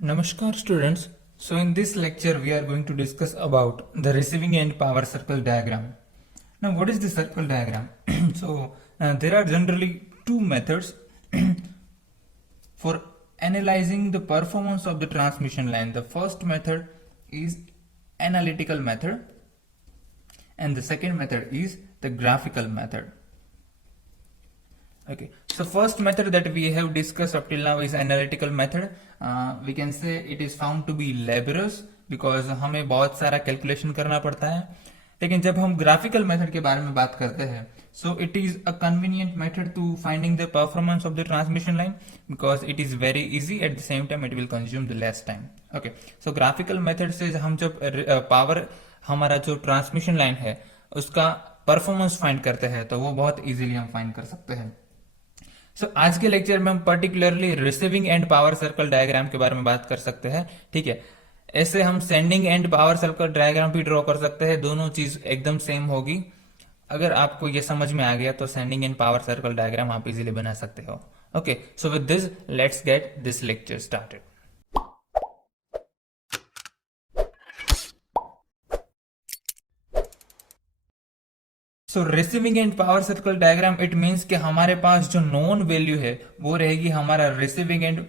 Namaskar students. So in this lecture we are going to discuss about the receiving end power circle diagram. Now what is the circle diagram? There are generally two methods for analyzing the performance of the transmission line. The first method is analytical method and the second method is the graphical method. Okay, so first method that we have discussed up till now is analytical method. We can say it is found to be laborious because हमें बहुत सारा calculation करना पड़ता है. लेकिन जब हम graphical method के बारे में बात करते हैं, so it is a convenient method to finding the performance of the transmission line because it is very easy, at the same time it will consume the less time. Okay, so graphical method से हम जब power हमारा जो transmission line है उसका performance find करते हैं तो वो बहुत इजीली हम फाइंड कर सकते हैं. आज के लेक्चर में हम particularly receiving end power circle diagram के बारे में बात कर सकते हैं. ठीक है, ऐसे हम sending end power circle diagram भी ड्रॉ कर सकते हैं. दोनों चीज एकदम सेम होगी. अगर आपको ये समझ में आ गया तो sending end power circle diagram आप इजीली बना सकते हो. Okay, so with this let's get this lecture started. So receiving end power circle diagram it means कि हमारे पास जो नोन वैल्यू है वो रहेगी हमारा receiving end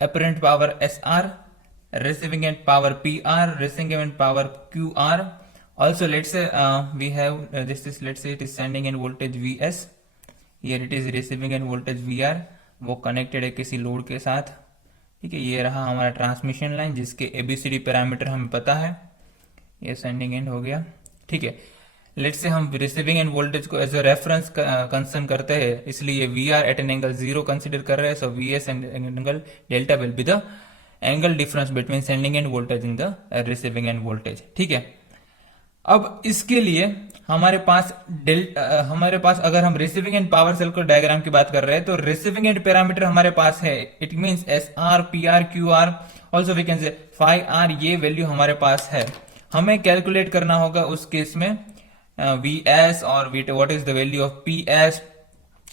apparent power S R, receiving end power P R, receiving end power Q R. Also let's say we have this is let's say it is sending end voltage V S, here it is receiving end voltage V R. वो connected है किसी load के साथ. ठीक है, ये रहा हमारा ट्रांसमिशन लाइन जिसके एबीसीडी पैरामीटर हमें पता है. ये सेंडिंग एंड हो गया. ठीक है, लेट्स से हम रिसीविंग एंड वोल्टेज को एज अ रेफरेंस कंसर्न करते हैं, इसलिए we are at an angle 0 consider कर रहे हैं. So V S angle delta will be the angle difference between sending end voltage in the receiving end voltage. ठीक है, अब इसके लिए हमारे पास अगर हम receiving end power circle diagram की बात कर रहे हैं तो रिसीविंग एंड पैरामीटर हमारे पास है. It means S R, P R, Q R, also we can say phi R. ये वैल्यू हमारे पास है. हमें कैलकुलेट करना होगा उस केस में Vs or what is the value of Ps,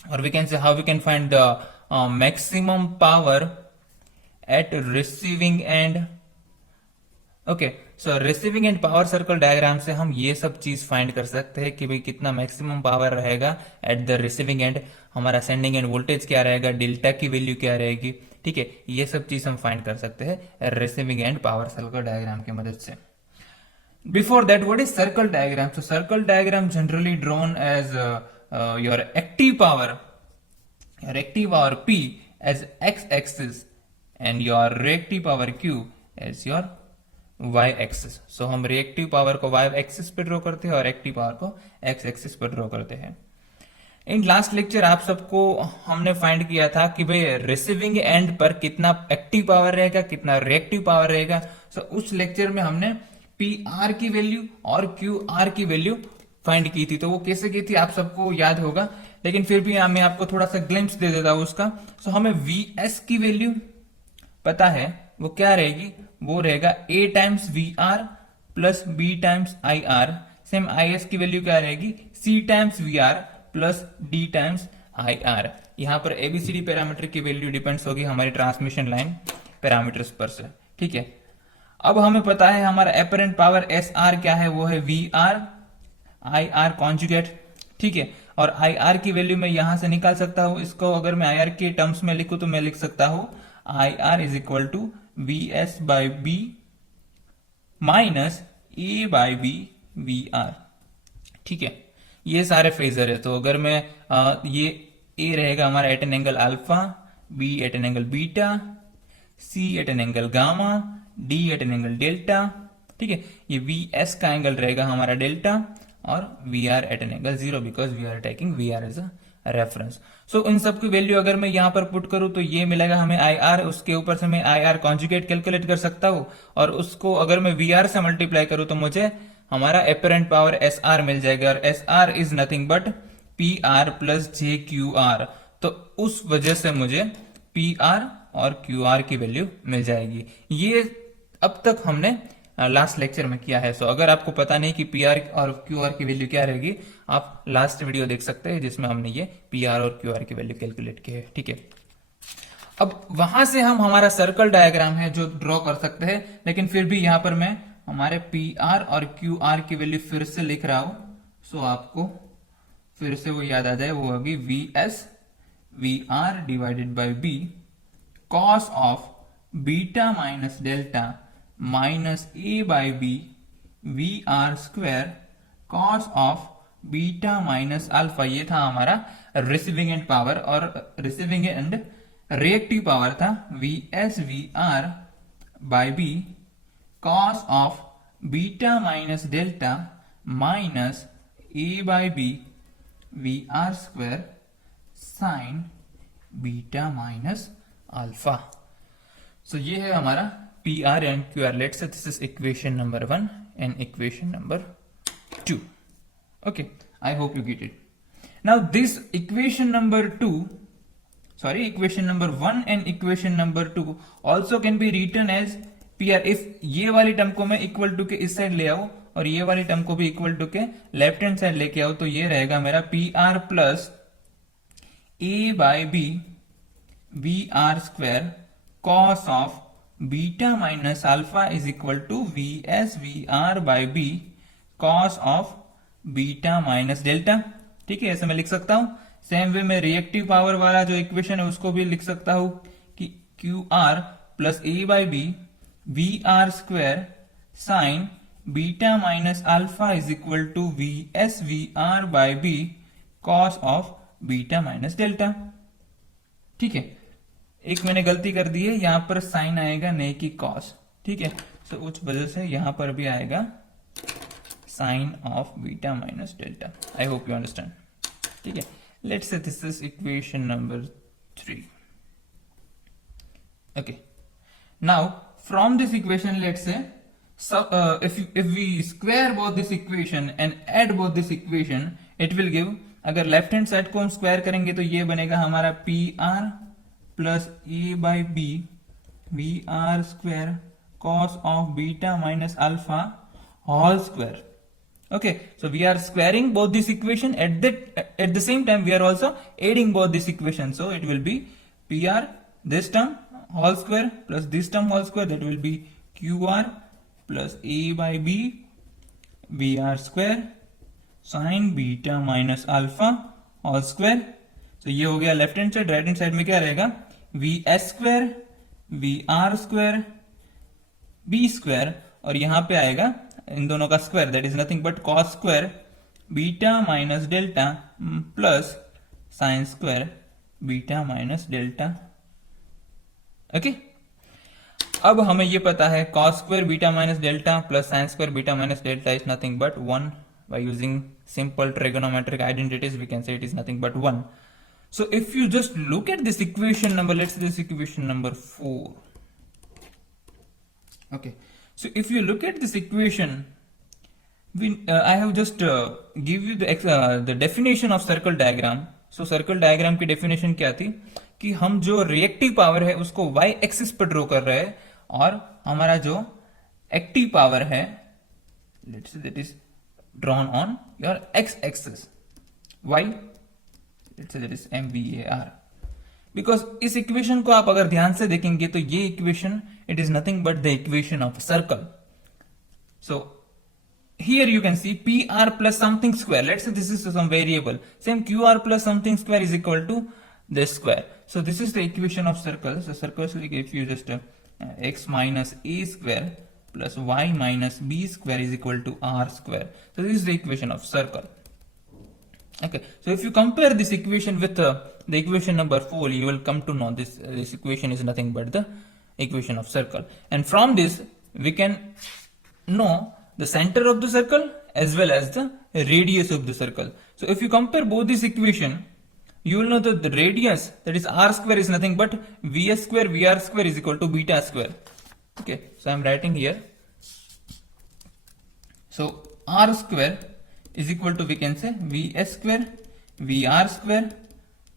or we can say how we can find the maximum power at receiving end. Okay, so receiving end power circle diagram से हम ये सब चीज find कर सकते हैं कि भाई कितना मैक्सिमम पावर रहेगा एट द रिसीविंग एंड, हमारा सेंडिंग एंड वोल्टेज क्या रहेगा, डेल्टा की वैल्यू क्या रहेगी. ठीक है, ये सब चीज हम फाइंड कर सकते हैं receiving end power circle diagram की मदद से. Before that, what is circle diagram? So circle diagram generally drawn as your active power P as x-axis and your reactive power Q as your y-axis. So हम reactive power को y-axis पे draw करते हैं और active power को x-axis पर draw करते हैं. इन लास्ट लेक्चर आप सबको हमने फाइंड किया था कि भाई रिसीविंग एंड पर कितना एक्टिव पावर रहेगा, कितना रिएक्टिव पावर रहेगा. सो उस लेक्चर में हमने पी आर की वैल्यू और क्यू आर की वैल्यू फाइंड की थी. तो वो कैसे की थी आप सबको याद होगा, लेकिन फिर भी मैं आपको थोड़ा सा ग्लिम्स दे देता हूं उसका. सो हमें वी एस की वैल्यू पता है, वो क्या रहेगी, वो रहेगा A times V R plus B times I R. Same I S की वैल्यू क्या रहेगी, C times V R plus D times I R. यहां पर एबीसीडी पैरामीटर की वैल्यू डिपेंड्स होगी हमारी ट्रांसमिशन लाइन पैरामीटर्स पर से. ठीक है, अब हमें पता है हमारा अपरेंट पावर एस आर क्या है, वो है we R I R conjugate. ठीक है, और आई आर की वैल्यू मैं यहां से निकाल सकता हूं. इसको अगर मैं आई आर के टर्म्स में लिखूं तो मैं लिख सकता हूं I R is equal to V S by B minus A by B V R. ठीक है, ये सारे फेजर है. तो अगर मैं ये ए रहेगा हमारा at an angle alpha, B at an angle beta, C at an angle gamma, D at an angle delta. ठीक है, ये वी एस का एंगल रहेगा हमारा डेल्टा और V are at an angle 0 because we are taking V R as a reference. So इन सब की वैल्यू अगर मैं यहां पर पुट करूं तो ये मिलेगा हमें आई आर. उसके ऊपर से मैं आई आर कॉन्जुगेट कैलकुलेट कर सकता हूं और उसको अगर मैं वी आर से मल्टीप्लाई करूं तो मुझे हमारा अपरेंट पावर एस आर मिल जाएगा. और S R is nothing but P R plus J Q R. तो उस वजह से मुझे पी आर और क्यू आर की वैल्यू मिल जाएगी. ये अब तक हमने लास्ट लेक्चर में किया है. सो अगर आपको पता नहीं कि पी आर और क्यू आर की वैल्यू क्या रहेगी, आप लास्ट वीडियो देख सकते हैं जिसमें हमने ये पी आर और क्यू आर की वैल्यू कैलकुलेट की है. ठीक है, अब वहां से हम हमारा सर्कल डायग्राम है जो ड्रॉ कर सकते हैं, लेकिन फिर भी यहां पर मैं हमारे पी आर और क्यू आर की वैल्यू फिर से लिख रहा हूं, सो आपको फिर से वो याद आ जाए, वो होगी V S V R divided by B cos of beta minus delta minus A by B V R square cos of beta minus alpha. ये था हमारा रिसीविंग एंड पावर, और रिसीविंग एंड रिएक्टिव पावर था V S V R by B cos of beta minus delta minus A by B V R square sine beta minus alpha. So ये है हमारा P R and Q R. Let's say this is equation number 1 and equation number 2. Okay, I hope you get it. Now this equation number 1 and equation number 2 also can be written as PR. If ये वाली term को मैं equal to के इस side ले आऊं और ये वाली टर्म को भी इक्वल टू के लेफ्ट हैंड साइड लेके आओ, तो ये रहेगा मेरा P R plus A by B V R square cos of beta minus alpha is equal to V S V R by B cos of beta minus delta. ठीक है, ऐसे मैं लिख सकता हूं। सेम वे में रिएक्टिव पावर वाला जो इक्वेशन है उसको भी लिख सकता हूं कि Q R plus A by B V R square sine beta minus alpha is equal to V S V R by B cos of beta minus delta. ठीक है, एक मैंने गलती कर दी है, यहां पर साइन आएगा नहीं कि कॉस। ठीक है, तो उस वजह से यहां पर भी आएगा sine of beta minus delta. I hope you understand. ठीक है, let's say this is equation number 3. Okay, now from this equation let's say if we square both this equation and add both this equation it will give, अगर left hand side को हम square करेंगे तो ये बनेगा हमारा P R plus A by B V R square cos of beta minus alpha whole square. Okay, so we are squaring both this equation at the same time we are also adding both this equation, so it will be PR this term whole square plus this term whole square, that will be QR plus A by B VR square sin beta minus alpha whole square. तो ये हो गया left hand side. Right hand side में क्या रहेगा V S square V R square B square, और यहां पे आएगा इन दोनों का square, that is nothing but cos square beta minus delta plus sine square beta minus delta. Okay, अब हमें ये पता है cos square beta minus delta plus sine square beta minus delta is nothing but 1. By using simple trigonometric identities we can say it is nothing but 1. So if you just look at this equation number, let's say this equation number 4. Okay, so if you look at this equation, I have just give you the definition of circle diagram. So circle diagram की definition क्या थी कि हम जो reactive power है उसको y axis पर draw कर रहे हैं, और हमारा जो active power है let's say that is drawn on your x axis. Why? Let's say that is MVAR. Because इस इक्वेशन को आप अगर ध्यान से देखेंगे तो ये equation it is nothing but the equation of a circle. So here you can see PR plus something square. Let's say this is some variable. Same QR plus something square is equal to this square. So this is the equation of circles. So circles will give you just x minus a square plus y minus b square is equal to r square. So this is the equation of circle. Okay, so if you compare this equation with the equation number 4, you will come to know this equation is nothing but the equation of circle. And from this we can know the center of the circle as well as the radius of the circle. So if you compare both this equation, you will know that the radius, that is r square, is nothing but vs square vr square is equal to beta square. Okay, so I am writing here. So r square is equal to, we can say, vs square vr square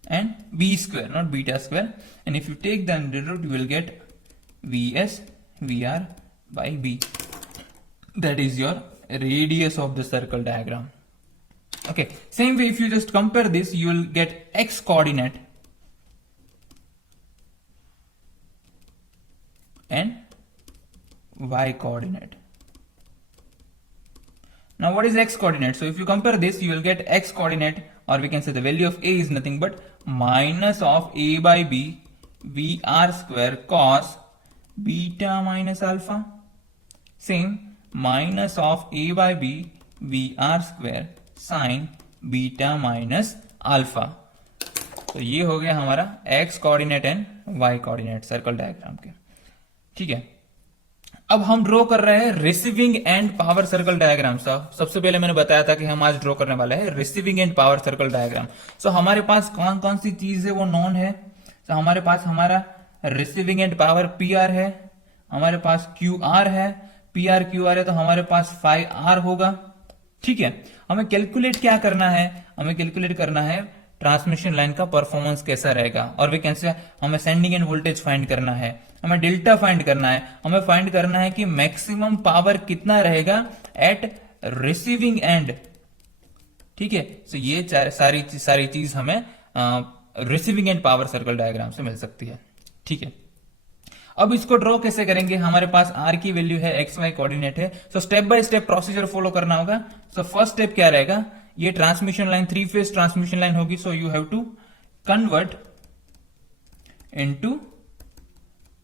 and b square, not beta square. And if you take the under root, you will get vs vr by b. That is your radius of the circle diagram. Okay, same way if you just compare this, you will get x coordinate. and y coordinate. Now what is x coordinate? So if you compare this, you will get x coordinate, or we can say the value of a is nothing but minus of a by b vr square cos beta minus alpha. Same, minus of a by b vr square sin beta minus alpha. तो ये हो गया हमारा x coordinate and y coordinate circle diagram के. ठीक है, अब हम ड्रॉ कर रहे हैं receiving end power circle diagram. सबसे पहले मैंने बताया था कि हम आज ड्रॉ करने वाले हैं receiving end power circle diagram. So हमारे पास कौन कौन सी चीज है वो नॉन है. तो हमारे पास हमारा receiving end power P are है, हमारे पास क्यू आर है, पी आर क्यू आर है, तो हमारे पास फाई आर होगा. ठीक है, हमें कैलकुलेट क्या करना है, हमें कैलकुलेट करना है ट्रांसमिशन लाइन का परफॉर्मेंस कैसा रहेगा, और वी कैन से हमें सेंडिंग एंड वोल्टेज फाइंड करना है, हमें डेल्टा फाइंड करना है, हमें फाइंड करना है कि मैक्सिमम पावर कितना रहेगा एट रिसीविंग एंड. ठीक है, तो ये सारी चीज हमें receiving end power circle diagram से मिल सकती है. ठीक है, अब इसको ड्रॉ कैसे करेंगे. हमारे पास आर की वैल्यू है, एक्स वाई कोऑर्डिनेट है. So step by step procedure follow करना होगा. सो फर्स्ट स्टेप क्या रहेगा, ये transmission line 3 phase transmission line होगी. So you have to convert into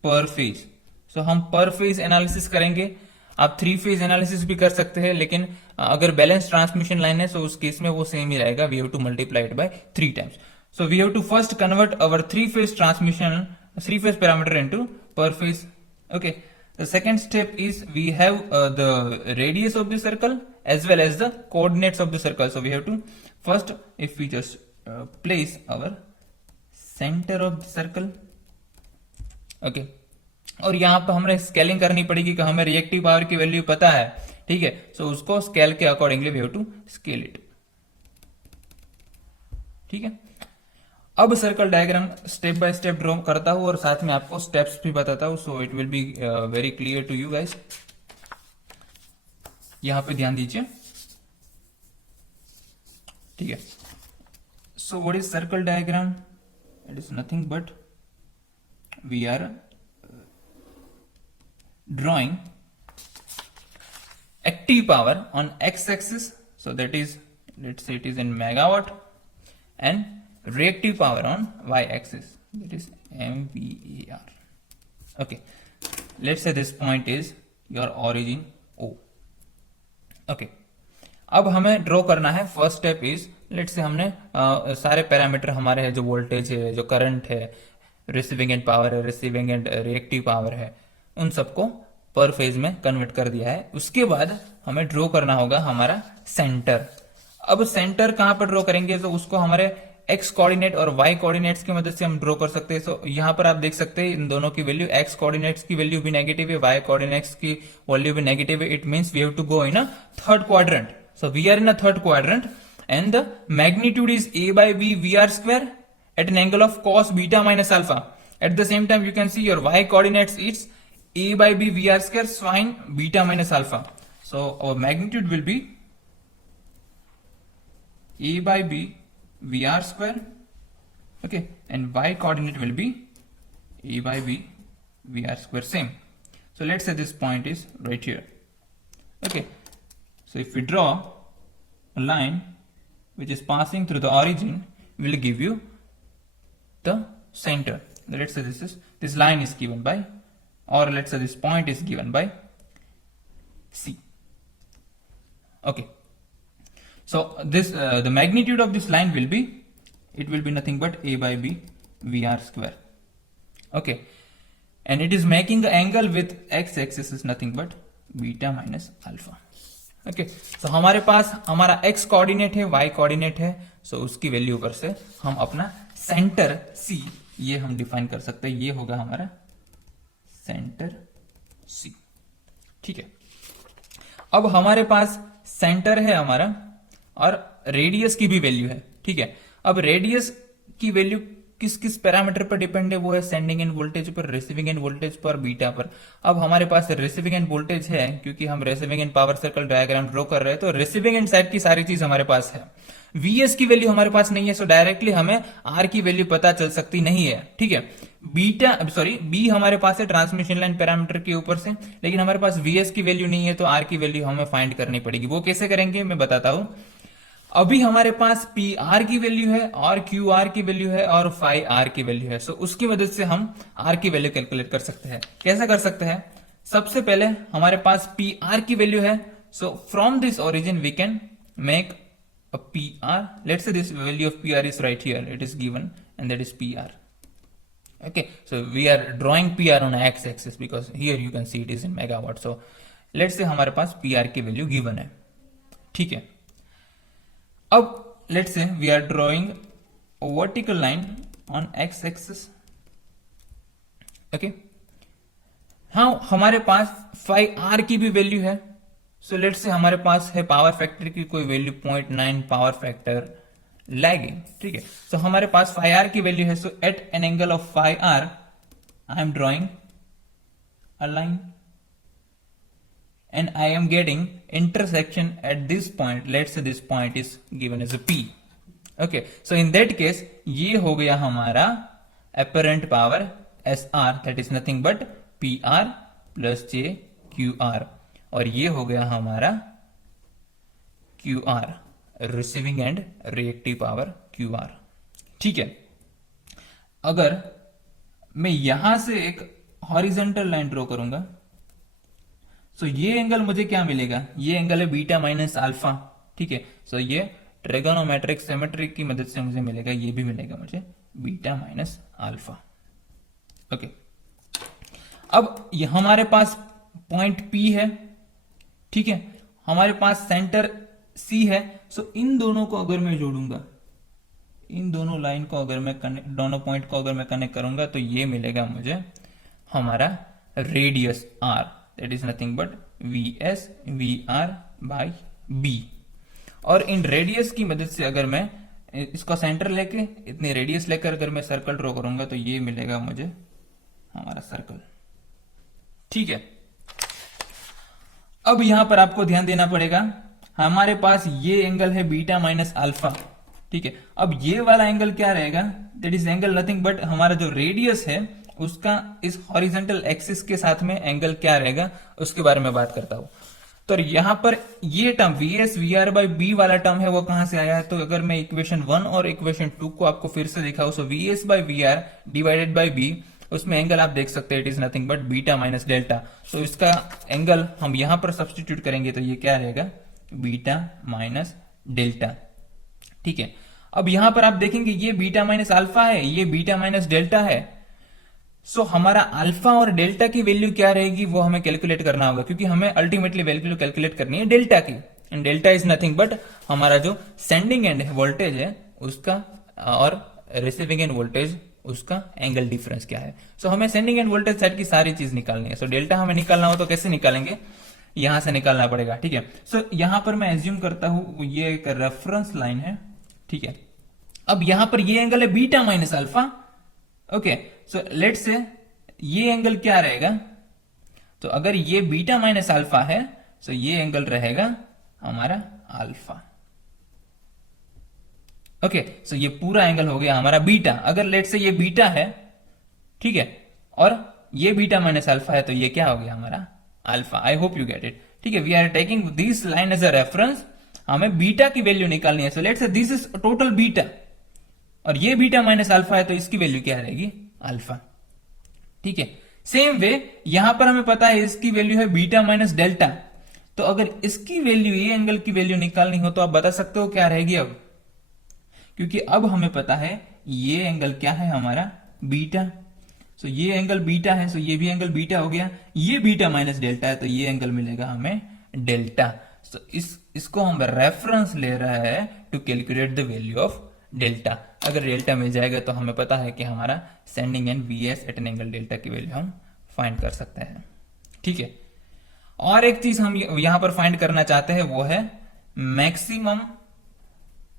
per phase. So हम पर फेज एनालिसिस करेंगे. आप 3 फेज एनालिसिस भी कर सकते हैं, लेकिन अगर बैलेंस ट्रांसमिशन लाइन है तो उस केस में वो सेम ही रहेगा. We have to multiply it by 3 times. So we have to first convert our 3 phase transmission 3 phase parameter into per phase. Okay, the second step is we have the radius of the circle as well as the coordinates of the circle. So we have to first, if we just place our center of the circle. Okay, और यहाँ पर हमें scaling करनी पड़ेगी कि हमें reactive power की value पता है. ठीक है, सो उसको स्केल के accordingly we have to scale it. ठीक है, अब circle diagram step by step draw करता हूं और साथ में आपको स्टेप्स भी बताता हूं. So it will be very clear to you guys. यहां पे ध्यान दीजिए. ठीक है, so what is circle diagram. It is nothing but we are drawing active power on X axis. So that is, let's say it is in megawatt, and reactive power on y axis, that is MVAR. Okay, let's say this point is your origin O. Okay, अब हमें draw करना है. First step is, let's से हमने सारे parameter हमारे हैं, जो वोल्टेज है, जो करंट है, रिसीविंग एंड पावर है, रिसीविंग एंड रिएक्टिव पावर है, उन सबको पर फेज में कन्वर्ट कर दिया है. उसके बाद हमें ड्रॉ करना होगा हमारा सेंटर. अब सेंटर कहां पर ड्रॉ करेंगे, तो उसको हमारे एक्स कोऑर्डिनेट और वाई कोऑर्डिनेट्स की मदद से हम ड्रॉ कर सकते हैं. सो यहां पर आप देख सकते हैं इन दोनों की वैल्यू, एक्स कोऑर्डिनेट्स की वैल्यू भी नेगेटिव है, वाई कोऑर्डिनेट्स की वैल्यू भी नेगेटिव है. It means we have to go in a third quadrant. So we are in a third quadrant and the magnitude is a by b vr square at an angle of cos beta minus alpha. At the same time you can see your y coordinates is a by b vr square sin beta minus alpha. So our magnitude will be a by b vr square, okay, and y coordinate will be a by b vr square, same. So let's say this point is right here. Okay, so if we draw a line which is passing through the origin, will give you the center. Let's say this line is given by, or let's say this point is given by C. Okay, so this the magnitude of this line will be, it will be nothing but a by b vr square. Okay, and it is making the angle with x axis is nothing but beta minus alpha. Okay, so हमारे पास हमारा x coordinate है, y coordinate है. so उसकी value पर से हम अपना centre C ये हम डिफाइन कर सकते हैं. ये होगा हमारा सेंटर C. ठीक है, अब हमारे पास सेंटर है हमारा और रेडियस की भी वैल्यू है. ठीक है, अब रेडियस की वैल्यू किस किस पैरामीटर पर डिपेंड है, वो है सेंडिंग एंड वोल्टेज पर, रिसीविंग एंड वोल्टेज पर, बीटा पर। अब हमारे पास रिसीविंग एंड वोल्टेज है, क्योंकि हम receiving end power circle diagram draw कर रहे हैं, तो रिसीविंग एंड साइड की सारी चीज हमारे पास है। Vs की वैल्यू हमारे पास नहीं है, सो डायरेक्टली हमें R की वैल्यू पता चल सकती नहीं है, ठीक है। B हमारे पास है ट्रांसमिशन लाइन पैरामीटर के ऊपर से, लेकिन हमारे पास Vs की वैल्यू नहीं है, तो R की वैल्यू हमें फाइंड करनी पड़ेगी। वो कैसे करेंगे मैं बताता हूं। अभी हमारे पास PR की वैल्यू है और QR की वैल्यू है और फाई R की वैल्यू है, सो उसकी मदद से हम R की वैल्यू कैलकुलेट कर सकते हैं। कैसे कर सकते हैं? सबसे पहले हमारे पास PR की वैल्यू है, so from this origin we can make a PR. Let's say this value of PR is right here, it is given, and that is PR. Okay, so we are drawing PR on x-axis because here you can see it is in megawatt. So let's say हमारे पास PR की value given है, ठीक है। अब let's say we are drawing a vertical line on x-axis. Okay, हाँ हमारे पास phi R की भी वैल्यू है, सो लेट्स से हमारे पास है पावर फैक्टर की कोई वैल्यू 0.9 पावर फैक्टर लैगिंग, ठीक है। सो हमारे पास फाई आर की वैल्यू है, so at an angle of phi R I am drawing a line and I am getting intersection at this point. Let's say this point is given as a P। Okay, so in that case ये हो गया हमारा apparent power SR, that is nothing but PR plus J QR, और ये हो गया हमारा QR, receiving end reactive power QR, ठीक है। अगर मैं यहां से एक हॉरिजॉन्टल लाइन ड्रॉ करूंगा, सो ये एंगल मुझे क्या मिलेगा? ये एंगल है बीटा माइनस अल्फा, ठीक है। सो ये ट्रिगोनोमेट्रिक सिमेट्री की मदद से मुझे मिलेगा, ये भी मिलेगा मुझे बीटा माइनस अल्फा। ओके, अब ये हमारे पास पॉइंट P है, ठीक है, हमारे पास सेंटर C है। सो इन दोनों को अगर मैं जोड़ूंगा, इन दोनों लाइन को अगर मैं दोनों पॉइंट को अगर मैं कनेक्ट करूंगा, तो ये मिलेगा मुझे हमारा radius R, that is nothing but VS VR by B। और इन रेडियस की मदद से अगर मैं इसको सेंटर लेके इतनी रेडियस लेकर अगर मैं सर्कल ड्रॉ करूंगा, तो ये मिलेगा मुझे हमारा सर्कल, ठीक है। अब यहां पर आपको ध्यान देना पड़ेगा, हमारे पास ये एंगल है बीटा माइनस अल्फा, ठीक है। अब ये वाला एंगल क्या रहेगा? That is angle nothing but हमारा जो रेडियस है उसका इस हॉरिजॉन्टल एक्सिस के साथ में एंगल क्या रहेगा, उसके बारे में बात करता हूं। तो यहां पर ये term VS VR by B वाला टर्म है, वो कहां से आया है? तो अगर मैं इक्वेशन 1 और इक्वेशन 2 को आपको फिर से दिखाऊं, सो VS by VR divided by B, उसमें एंगल आप देख सकते हैं it is nothing but beta minus delta. तो इसका एंगल हम यहां पर सब्सटीट्यूट करेंगे, तो ये क्या रहेगा? बीटा माइनस डेल्टा, ठीक है। अब यहां पर आप देखेंगे ये बीटा माइनस अल्फा है, ये बीटा माइनस डेल्टा है। सो हमारा अल्फा और डेल्टा की वैल्यू क्या रहेगी, वो हमें कैलकुलेट करना होगा, क्योंकि हमें अल्टीमेटली वैल्यू कैलकुलेट करनी है डेल्टा की, and delta is nothing but हमारा जो सेंडिंग एंड वोल्टेज है उसका और रिसीविंग एंड वोल्टेज उसका एंगल डिफरेंस क्या है। सो हमें सेंडिंग एंड वोल्टेज साइड की सारी चीज निकालनी है। सो डेल्टा हमें निकालना हो तो कैसे निकालेंगे? यहां से निकालना पड़ेगा, ठीक है। सो यहां पर मैं एज्यूम करता हूं ये एक रेफरेंस लाइन है, ठीक है। अब यहां पर ये एंगल है beta minus alpha, okay. So let's say ये एंगल क्या रहेगा? तो अगर ये बीटा माइनस अल्फा है, सो ये एंगल रहेगा हमारा अल्फा, ओके। सो ये पूरा एंगल हो गया हमारा बीटा। अगर लेट से ये बीटा है, ठीक है, और ये बीटा माइनस अल्फा है, तो ये क्या हो गया हमारा alpha. I hope you get it, ठीक है। We are taking this line as a reference, हमें बीटा की वैल्यू निकालनी है। So let say this is total beta, और ये बीटा माइनस अल्फा है, तो इसकी वैल्यू क्या रहेगी? अल्फा, ठीक है। सेम वे यहां पर हमें पता है इसकी वैल्यू है बीटा माइनस डेल्टा, तो अगर इसकी वैल्यू, ये एंगल की वैल्यू निकालनी हो, तो आप बता सकते हो क्या रहेगी अब, क्योंकि अब हमें पता है ये एंगल क्या है हमारा बीटा। सो ये एंगल बीटा है, सो ये भी एंगल बीटा हो गया। ये बीटा माइनस डेल्टा है, तो ये एंगल मिलेगा हमें डेल्टा। सो इसको हम रेफरेंस ले रहा है to calculate the value of delta. अगर डेल्टा मिल जाएगा तो हमें पता है कि हमारा sending end VS at an angle delta की वैल्यू हम फाइंड कर सकते हैं, ठीक है। और एक चीज हम यहां पर फाइंड करना चाहते हैं, वो है maximum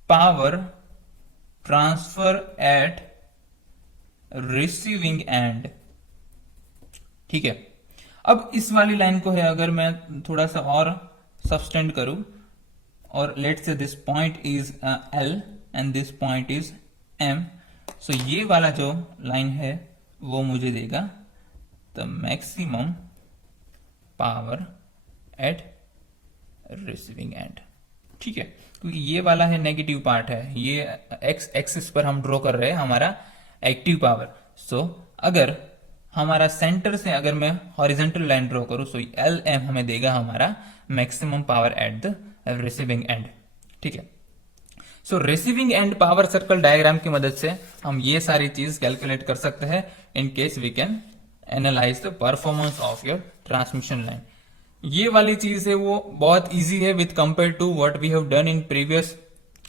power transfer at receiving end. ठीक है, अब इस वाली लाइन को है अगर मैं थोड़ा सा और सबस्टेंड करूं, और let's say this point is L and this point is M, so ये वाला जो लाइन है वो मुझे देगा the maximum power at receiving end. ठीक है, क्योंकि ये वाला है नेगेटिव पार्ट है, ये एक्स एक्सिस पर हम ड्रॉ कर रहे हैं हमारा एक्टिव पावर। सो अगर हमारा सेंटर से अगर मैं हॉरिजॉन्टल लाइन ड्रॉ करूं, सो एल एम हमें देगा हमारा maximum power at the receiving end. ठीक है, so receiving end power circle diagram की मदद से हम ये सारी चीज कैलकुलेट कर सकते हैं in case we can analyse the performance of your transmission line. ये वाली चीज है वो बहुत इजी है with compare to what we have done in previous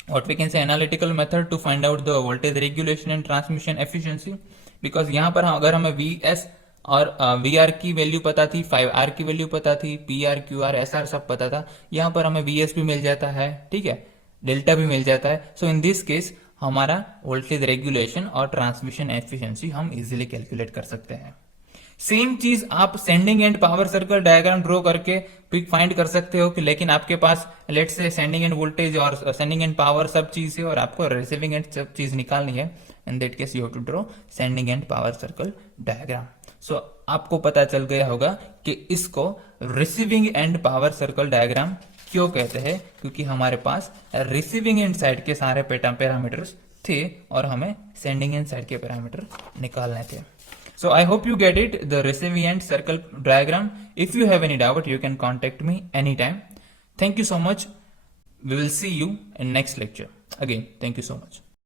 what we can say analytical method to find out the voltage regulation and transmission efficiency. Because यहाँ पर अगर हमें वीएस और वीआर की वैल्यू पता थी, 5R की वैल्यू पता थी, पीआर क्यूआर एसआर सब पता था, यहाँ पर हमें वीएस भी मिल जाता है, ठीक है, डेल्टा भी मिल जाता है। सो इन दिस केस हमारा वोल्टेज रेगुलेशन और ट्रांसमिशन एफिशिएंसी हम इजीली कैलकुलेट कर सकते हैं। सेम चीज आप sending end power circle diagram draw करके पिक फाइंड कर सकते हो कि लेकिन आपके पास let's say sending end voltage और सेंडिंग एंड पावर सब चीज है और आपको रिसीविंग एंड सब चीज निकालनी है। In that case you have to draw sending end power circle diagram. So आपको पता चल गया होगा कि इसको receiving end power circle diagram क्यों कहते हैं, क्योंकि हमारे पास रिसीविंग एंड साइड के सारे पैरामीटर्स थे और हमें सेंडिंग एंड साइड के पैरामीटर निकालने थे। So I hope you get it, the receiving end circle diagram. If you have any doubt, you can contact me anytime. Thank you so much. We will see you in next lecture. Again, thank you so much.